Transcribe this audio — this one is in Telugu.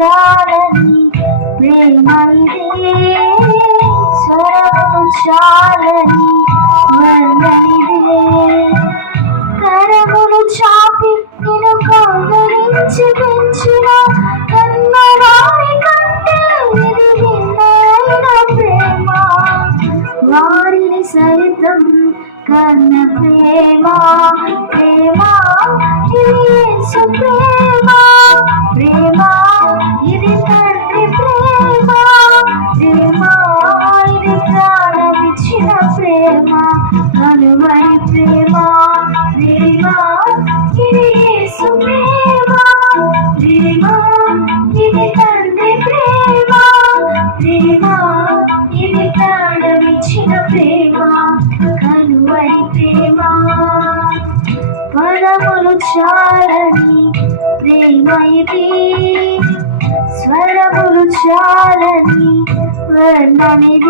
చాలని ప్రేమ ఇదే, స్వరము చాలని వర్ణనిదే. కరములు చాపి నిన్ను కౌగలించి పెంచిన కన్న వారి కంటే ఇది భిన్నమైన ప్రేమ. వారిని సైతం కన్న ప్రేమ, ప్రేమ ఇది యేసు ప్రేమ, ప్రేమ ఇది తండ్రి ప్రేమ, ప్రేమ ఇది ప్రాణమిచ్చిన ప్రేమ, కనుమని ప్రేమ, ప్రేమ ఇది యేసు ప్రేమ, ప్రేమ ఇది తండ్రి ప్రేమ, ప్రేమ ఇది ప్రాణమిచ్చిన ప్రేమ, కనుమని ప్రేమ. పదములు చాలని ప్రేమ ఇది, స్వరములు చాలని వర్ణనిది.